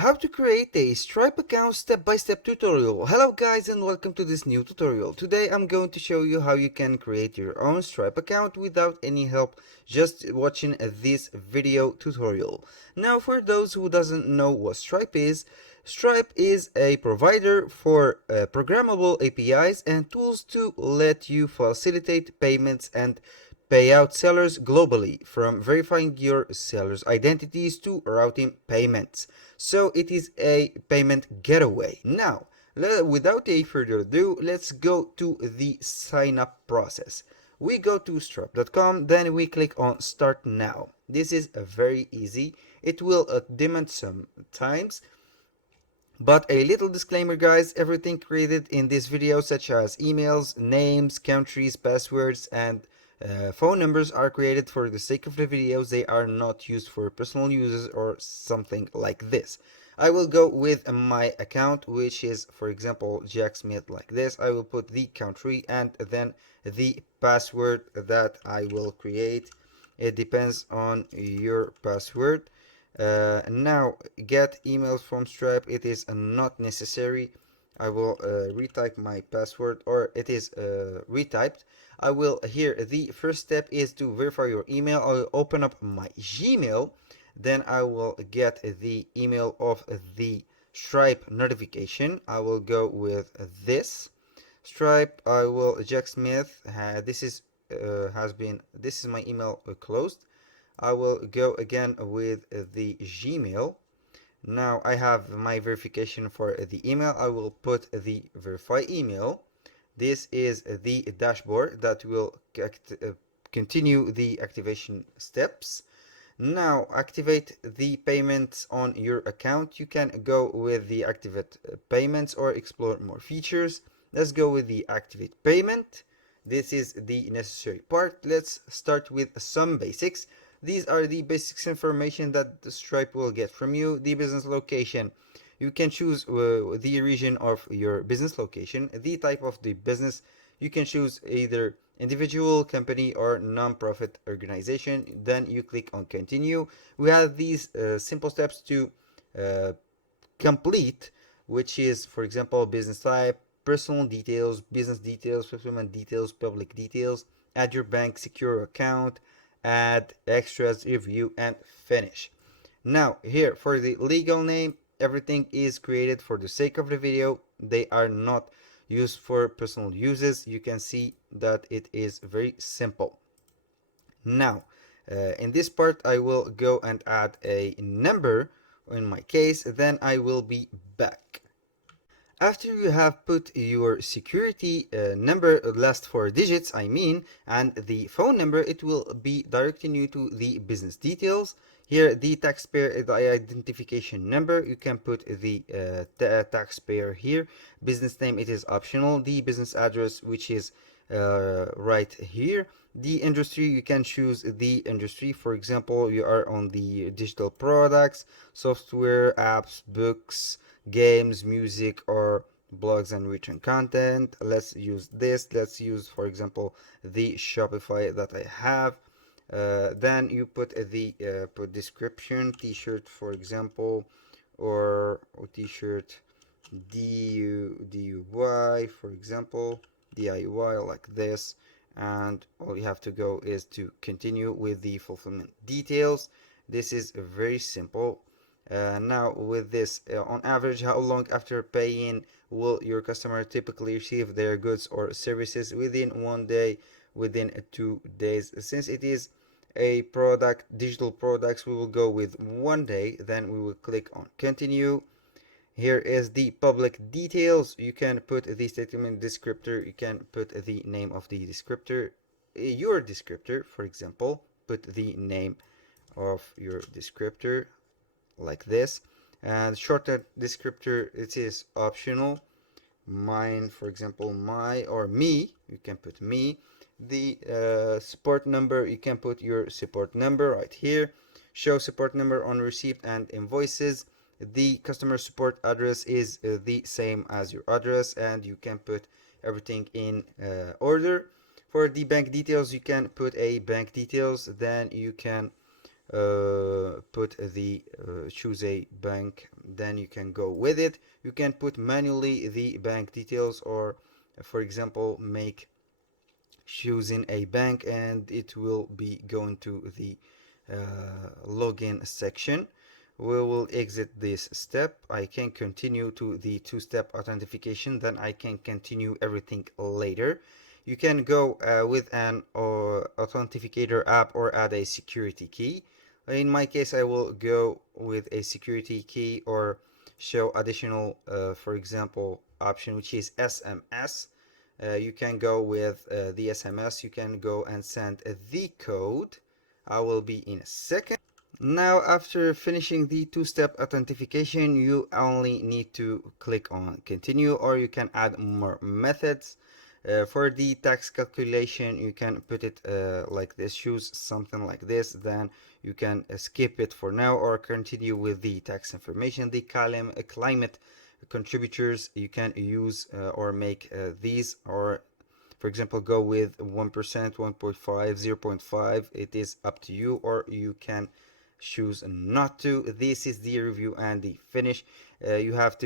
How to create a Stripe account step-by-step tutorial. Hello guys and welcome to this new tutorial. Today I'm going to show you how you can create your own Stripe account without any help, just watching this video tutorial. Now for those who doesn't know what Stripe is a provider for programmable APIs and tools to let you facilitate payments and pay out sellers globally, from verifying your sellers' identities to routing payments. So it is a payment getaway. Now, without a further ado, let's go to the sign up process. We go to stripe.com, then we click on start now. This is very easy. It will demand some times, but a little disclaimer guys, everything created in this video such as emails, names, countries, passwords and phone numbers are created for the sake of the videos. They are not used for personal uses or something like this. I will go with my account, which is for example Jack Smith, like this. I will put the country and then the password that I will create. It depends on your password. Now get emails from Stripe, it is not necessary. I will retype my password, or it is retyped. I will here, the first step is to verify your email. I'll open up my Gmail, then I will get the email of the Stripe notification. I will go with this Stripe. I will Jack Smith. This is my email closed. I will go again with the Gmail. Now I have my verification for the email. I will put the verify email. This is the dashboard that will continue the activation steps. Now activate the payments on your account. You can go with the activate payments or explore more features. Let's go with the activate payment. This is the necessary part. Let's start with some basics. These are the basics information that the Stripe will get from you. The business location. You can choose the region of your business location. The type of the business. You can choose either individual, company, or non-profit organization. Then you click on continue. We have these simple steps to uh, complete, which is, for example, business type, personal details, business details, fulfillment details, public details, add your bank secure account, add extras, review, and finish. Now here for the legal name, everything is created for the sake of the video. They are not used for personal uses. You can see that it is very simple. Now in this part I will go and add a number in my case, then I will be back. After you have put your security number, last four digits I mean, and the phone number, it will be directing you to the business details. Here the taxpayer the identification number, you can put the taxpayer here. Business name, it is optional. The business address, which is right here. The industry, you can choose the industry. For example, you are on the digital products, software, apps, books, games, music, or blogs and written content. Let's use this. Let's use, for example, the Shopify that I have. Then you put the put description, t-shirt for example, or t-shirt DIY for example, DIY, like this. And all you have to go is to continue with the fulfillment details. This is very simple. Now with this, on average, how long after paying will your customer typically receive their goods or services? Within 1 day, within 2 days. Since it is a product, digital products, we will go with 1 day. Then we will click on continue. Here is the public details. You can put the statement descriptor. You can put the name of the descriptor, your descriptor, for example. Put the name of your descriptor, like this. And shorter descriptor, it is optional. Mine, for example, my, or me, you can put me. The support number, you can put your support number right here. Show support number on receipt and invoices. The customer support address is the same as your address, and you can put everything in order. For the bank details, you can put a bank details. Then you can put the choose a bank, then you can go with it. You can put manually the bank details, or for example make choosing a bank and it will be going to the login section. We will exit this step. I can continue to the two-step authentication, then I can continue everything later. You can go with an authenticator app or add a security key. In my case, I will go with a security key or show additional, for example, option, which is SMS. You can go with the SMS. You can go and send the code. I will be in a second. Now, after finishing the two-step authentication, you only need to click on continue, or you can add more methods. For the tax calculation, you can put it like this, choose something like this, then you can skip it for now or continue with the tax information. The column climate contributors, you can use or make these, or for example go with 1%, 1.5, 0.5. It is up to you, or you can choose not to. This is the review and the finish. You have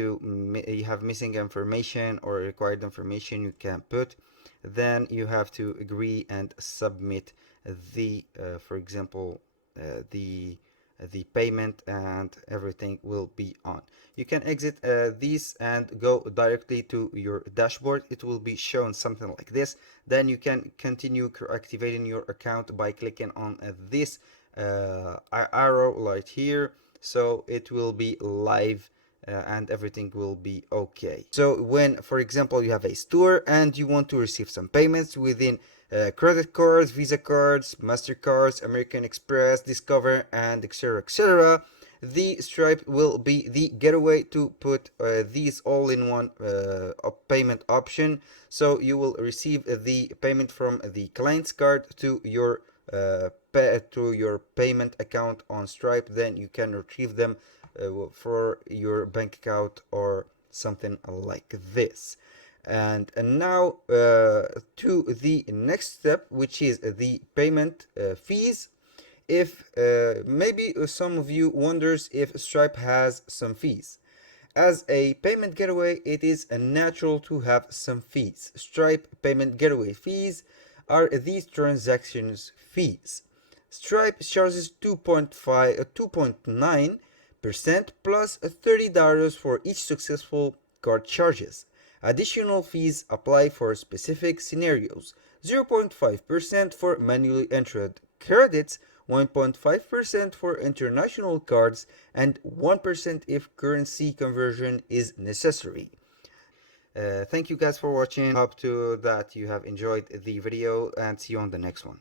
missing information or required information, you can put, then you have to agree and submit the for example the payment, and everything will be on. You can exit these and go directly to your dashboard. It will be shown something like this. Then you can continue activating your account by clicking on this arrow right here, so it will be live and everything will be okay. So when, for example, you have a store and you want to receive some payments within credit cards, Visa cards, MasterCards, American Express, Discover, and etc., the Stripe will be the getaway to put these all in one payment option. So you will receive the payment from the client's card to your payment account on Stripe. Then you can retrieve them for your bank account or something like this. And now to the next step, which is the payment fees. If maybe some of you wonders if Stripe has some fees. As a payment gateway, it is natural to have some fees. Stripe payment gateway fees are these transactions fees. Stripe charges 2.9% plus $30 for each successful card charges. Additional fees apply for specific scenarios: 0.5% for manually entered credits, 1.5% for international cards, and 1% if currency conversion is necessary. Thank you guys for watching. Hope to that you have enjoyed the video, and see you on the next one.